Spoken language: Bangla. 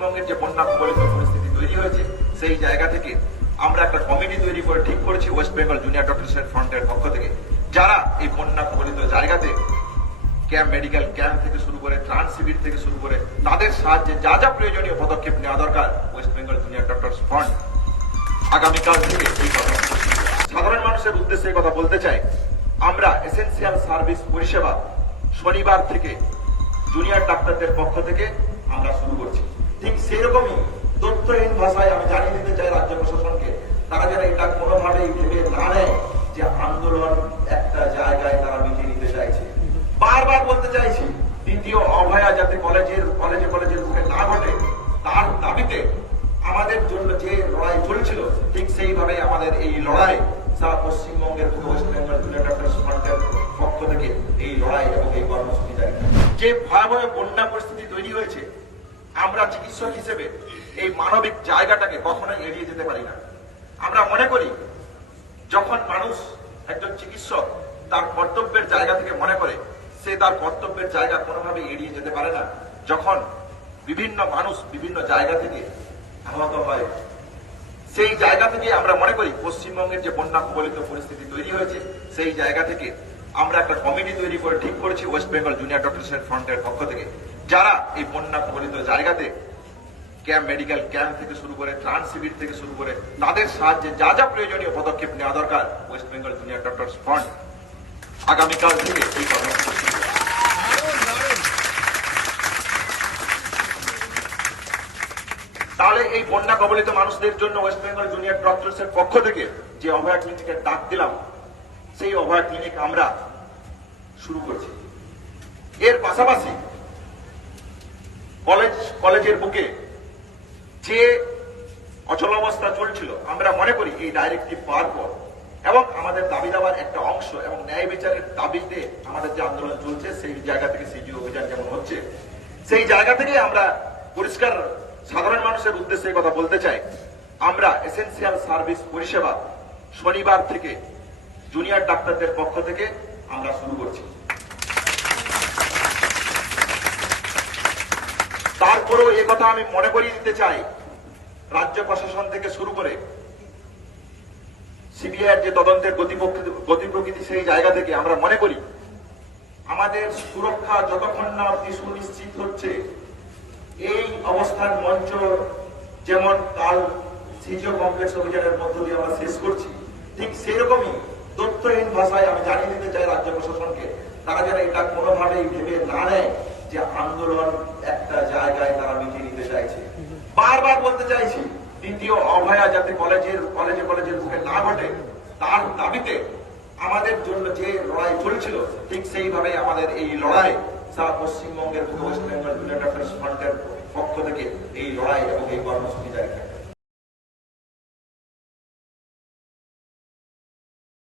পশ্চিমবঙ্গের যে বন্যা কবলিত পরিস্থিতি তৈরি হয়েছে সেই জায়গা থেকে আমরা একটা কমিটি তৈরি করে ঠিক করেছি ওয়েস্ট বেঙ্গল জুনিয়র ডক্টরস ফ্রন্টের পক্ষ থেকে, যারা এই বন্যা কবলিত জায়গাতে মেডিকেল ক্যাম্প থেকে শুরু করে ত্রাণ শিবির থেকে শুরু করে তাদের সাহায্যে যা যা প্রয়োজনীয় পদক্ষেপ নেওয়া দরকার West Bengal junior doctors front আগামীকাল থেকে এই কথা সাধারণ মানুষের উদ্দেশ্যে এই কথা বলতে চাই। আমরা এসেনশিয়াল সার্ভিস পরিষেবা শনিবার থেকে জুনিয়র ডাক্তারদের পক্ষ থেকে আমরা শুরু করছি। ঠিক সেরকমই তথ্যহীন ভাষায় আমি জানিয়ে দিতে চাই রাজ্য প্রশাসনকে, তারা যেন এটা কোনোভাবেই ভেবে না নেয় যে আন্দোলন একটা জায়গায় তারা মিটিয়ে নিতে চাইছে। বারবার বলতে চাইছি, দ্বিতীয় অভয়া যাতে কলেজের মুখে না ঘটে তার দাবিতে আমাদের জন্য যে লড়াই চলছিল ঠিক সেইভাবে আমাদের এই লড়াই সারা পশ্চিমবঙ্গের ওয়েস্ট বেঙ্গল জুনিয়র ডক্টরস ফ্রন্টের পক্ষ থেকে এই লড়াই এবং এই কর্মসূচি জারি। যে ভয়াবহ বন্যা পরিস্থিতি তৈরি হয়েছে, আমরা চিকিৎসক হিসেবে এই মানবিক জায়গাটাকে কখনোই এড়িয়ে যেতে পারি না। আমরা মনে করি যখন মানুষ একজন চিকিৎসক তার কর্তব্যের জায়গা থেকে মনে করে সে তার কর্তব্যের জায়গা কোনোভাবে এড়িয়ে যেতে পারে না। যখন বিভিন্ন মানুষ বিভিন্ন জায়গা থেকে আহত হয়, সেই জায়গা থেকে আমরা মনে করি পশ্চিমবঙ্গের যে বন্যা কবলিত পরিস্থিতি তৈরি হয়েছে সেই জায়গা থেকে আমরা একটা কমিটি তৈরি করে ঠিক করেছি ওয়েস্ট বেঙ্গল জুনিয়র ডক্টরস ফ্রন্টের পক্ষ থেকে, যারা এই বন্যা কবলিত জায়গাতে মেডিকেল ক্যাম্প থেকে শুরু করে ত্রাণ শিবির থেকে শুরু করে তাদের সাহায্যে যা যা প্রয়োজনীয় পদক্ষেপ নেওয়া দরকার West Bengal junior doctors front আগামীকাল থেকে এই কর্মসূচি। তাহলে এই বন্যা কবলিত মানুষদের জন্য ওয়েস্ট বেঙ্গল জুনিয়র ডক্টরস এর পক্ষ থেকে যে অভয়া ক্লিনিকের ডাক দিলাম, সেই অভয়া ক্লিনিক আমরা শুরু করছি। এর পাশাপাশি কলেজের বুকে যে অচলাবস্থা চলছিল, আমরা মনে করি এই ডাইরেক্টিভ পাওয়ার পর এবং আমাদের দাবি দাবার একটা অংশ এবং ন্যায় বিচারের দাবিতে আমাদের যে আন্দোলন চলছে সেই জায়গা থেকে সিজি অভিযান যেমন হচ্ছে, সেই জায়গা থেকে আমরা পরিষ্কার সাধারণ মানুষের উদ্দেশ্যে কথা বলতে চাই। আমরা এসেনশিয়াল সার্ভিস পরিষেবা শনিবার থেকে জুনিয়র ডাক্তারদের পক্ষ থেকে আমরা শুরু করছি। তারপরেও এ কথা আমি মনে করিয়ে দিতে চাই, রাজ্য প্রশাসন থেকে শুরু করে সিবিআইয়ের যে তদন্তের গতি প্রকৃতি সেই জায়গা থেকে আমরা মনে করি আমাদের সুরক্ষা যতক্ষণ না সুনিশ্চিত হচ্ছে, এই অবস্থান মঞ্চ যেমন কাল সিজিও কমপ্লেক্স অভিযানের মধ্য দিয়ে আমরা শেষ করছি, ঠিক সেরকমই তথ্যহীন ভাষায় আমি জানিয়ে দিতে চাই রাজ্য প্রশাসনকে, তারা যেন এটা কোনোভাবেই ভেবে না নেয় যে আন্দোলন একটা জায়গায় তারা মিটিয়ে নিতে চাইছে। বারবার বলতে চাইছি, দ্বিতীয় অভয়া যাতে কলেজের মুখে না ঘটে তার দাবিতে আমাদের জন্য যে লড়াই চলছিল ঠিক সেইভাবে আমাদের এই লড়াই সারা পশ্চিমবঙ্গের ওয়েস্ট বেঙ্গল জুনিয়র ডক্টরস ফ্রন্টের পক্ষ থেকে এই লড়াই এবং এই কর্মসূচি জারি থাকে।